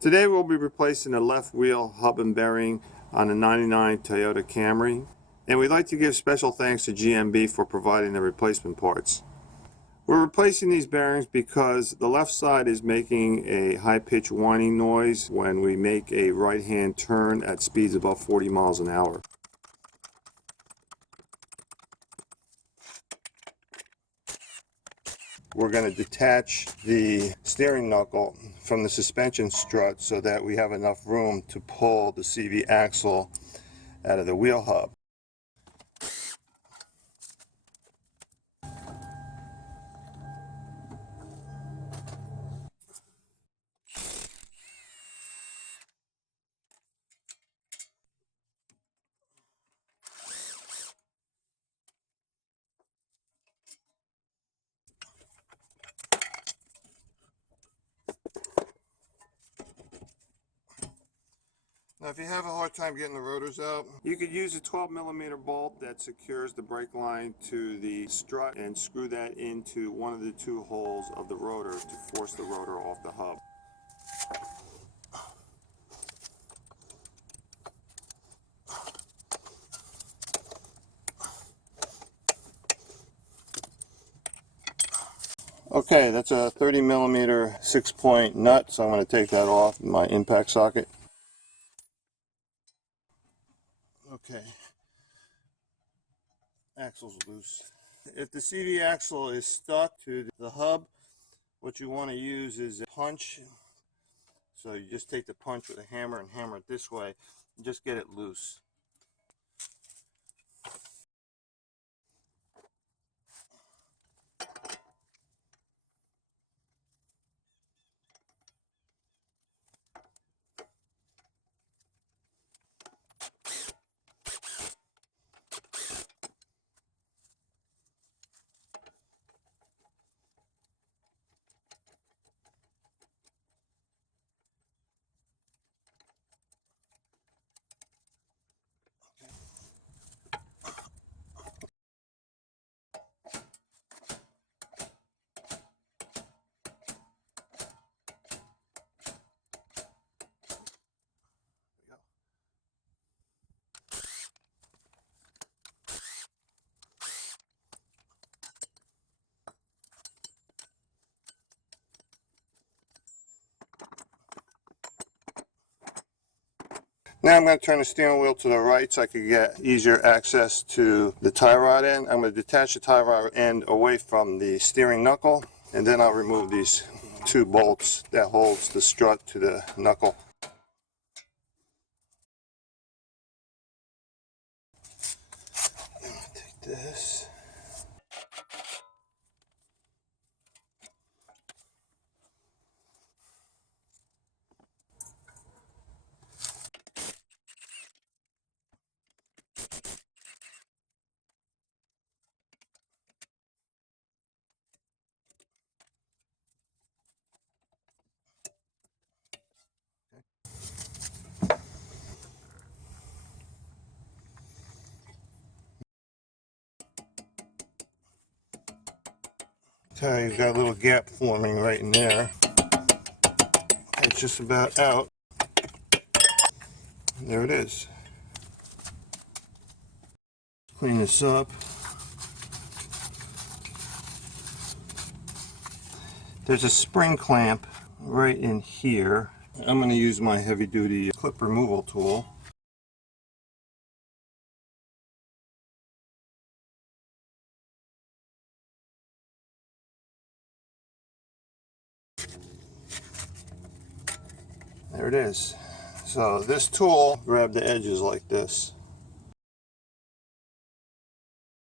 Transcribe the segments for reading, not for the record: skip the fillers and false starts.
Today we'll be replacing the left wheel hub and bearing on a '99 Toyota Camry, and we'd like to give special thanks to GMB for providing the replacement parts. We're replacing these bearings because the left side is making a high-pitched whining noise when we make a right-hand turn at speeds above 40 miles an hour. We're going to detach the steering knuckle from the suspension strut so that we have enough room to pull the CV axle out of the wheel hub. Now, if you have a hard time getting the rotors out, you could use a 12mm bolt that secures the brake line to the strut and screw that into one of the two holes of the rotor to force the rotor off the hub. Okay, that's a 30mm 6-point nut, so I'm going to take that off my impact socket. Okay, axle's loose. If the CV axle is stuck to the hub, what you want to use is a punch. So you just take the punch with a hammer and hammer it this way and just get it loose. Now I'm going to turn the steering wheel to the right so I can get easier access to the tie rod end. I'm going to detach the tie rod end away from the steering knuckle, and then I'll remove these two bolts that holds the strut to the knuckle. Take this. Okay, you've got a little gap forming right in there. It's just about out. There it is. Clean this up. There's a spring clamp right in here. I'm going to use my heavy-duty clip removal tool. There it is. So this tool, grab the edges like this.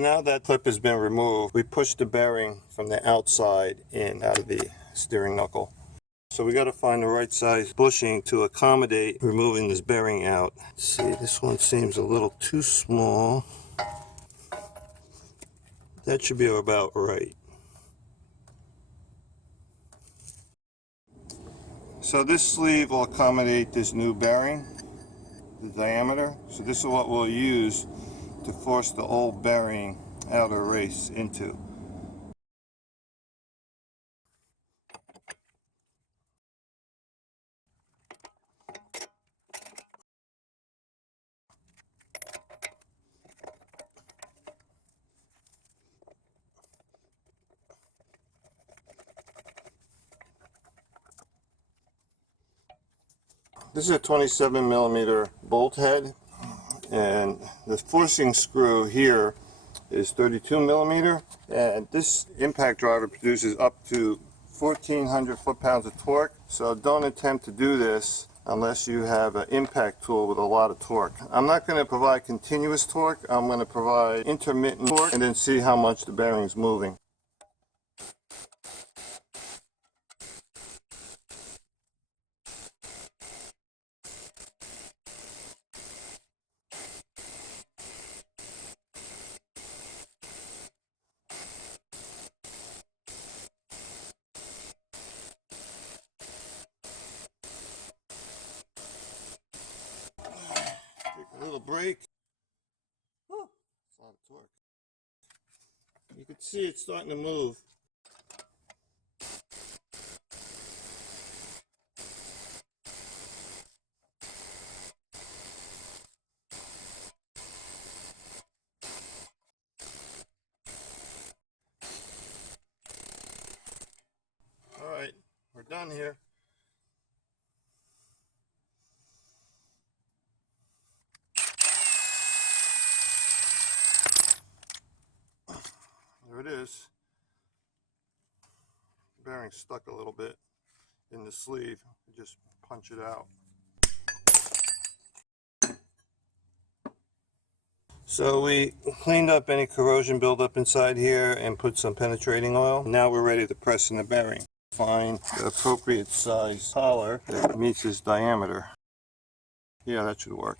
Now that clip has been removed, we push the bearing from the outside in out of the steering knuckle. So we got to find the right size bushing to accommodate removing this bearing out. Let's see, this one seems a little too small. That should be about right. So this sleeve will accommodate this new bearing, the diameter. So this is what we'll use to force the old bearing out of race into. This is a 27 millimeter bolt head, and the forcing screw here is 32 millimeter, and this impact driver produces up to 1,400 foot-pounds of torque, so don't attempt to do this unless you have an impact tool with a lot of torque. I'm not going to provide continuous torque, I'm going to provide intermittent torque and then see how much the bearing's moving. Take a little break. Whew, that's a lot of torque. You can see it's starting to move. Alright, we're done here. There it is. The bearing's stuck a little bit in the sleeve. Just punch it out. So we cleaned up any corrosion buildup inside here and put some penetrating oil. Now we're ready to press in the bearing. Find the appropriate size collar that meets its diameter. Yeah, that should work.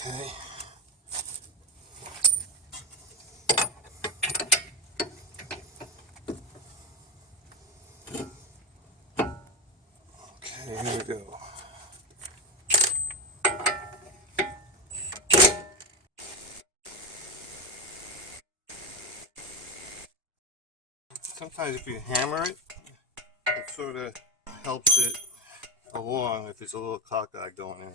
Okay. Okay, here we go. Sometimes if you hammer it, it sort of helps it along if it's a little cockeyed going in.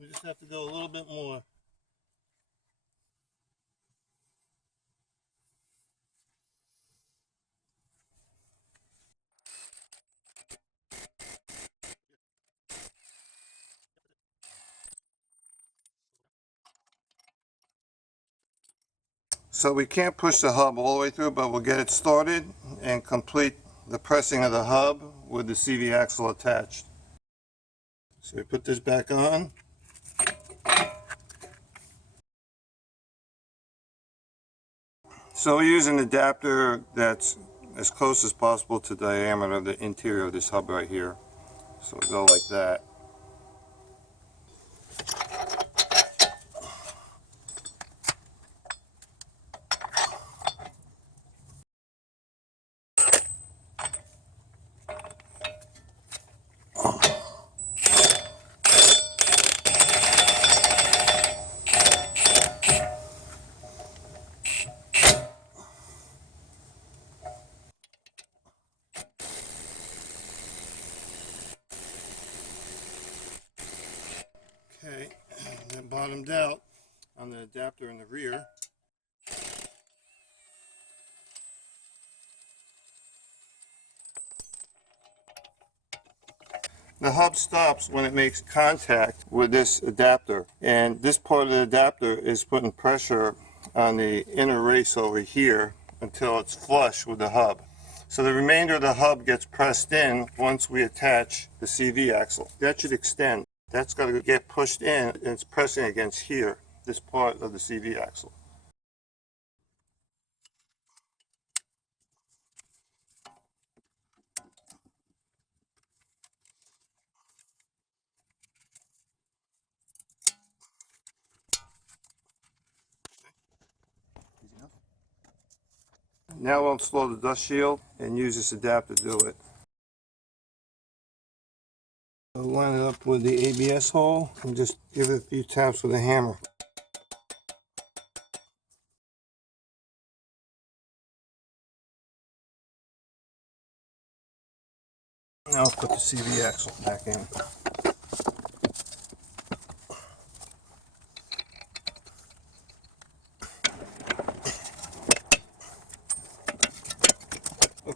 We just have to go a little bit more. So we can't push the hub all the way through, but we'll get it started and complete the pressing of the hub with the CV axle attached. So we put this back on. So we use an adapter that's as close as possible to the diameter of the interior of this hub right here. So we go like that. Okay, and that bottomed out on the adapter in the rear. The hub stops when it makes contact with this adapter, and this part of the adapter is putting pressure on the inner race over here until it's flush with the hub. So the remainder of the hub gets pressed in once we attach the CV axle. That should extend. That's got to get pushed in, and it's pressing against here, this part of the CV axle. Now we'll install the dust shield and use this adapter to do it. I'll line it up with the ABS hole and just give it a few taps with a hammer. Now I'll put the CV axle back in.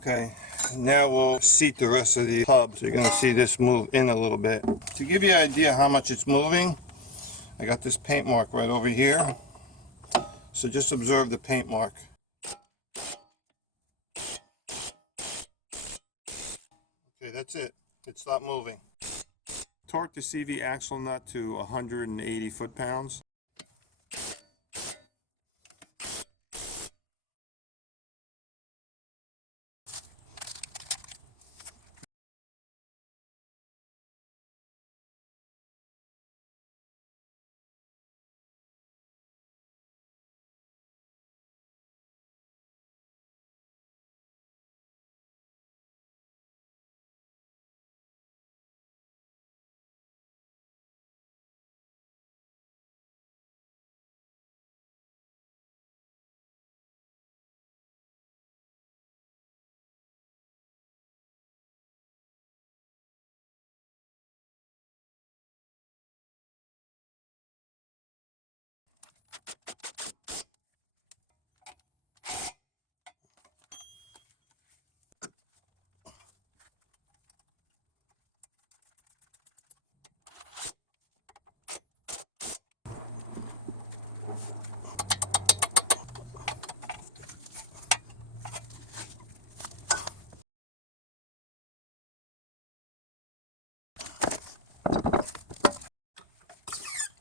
Okay, now we'll seat the rest of the hub. So you're going to see this move in a little bit. To give you an idea how much it's moving, I got this paint mark right over here. So just observe the paint mark. Okay, that's it. It stopped moving. Torque the CV axle nut to 180 foot-pounds.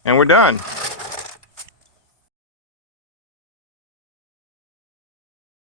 And we're done.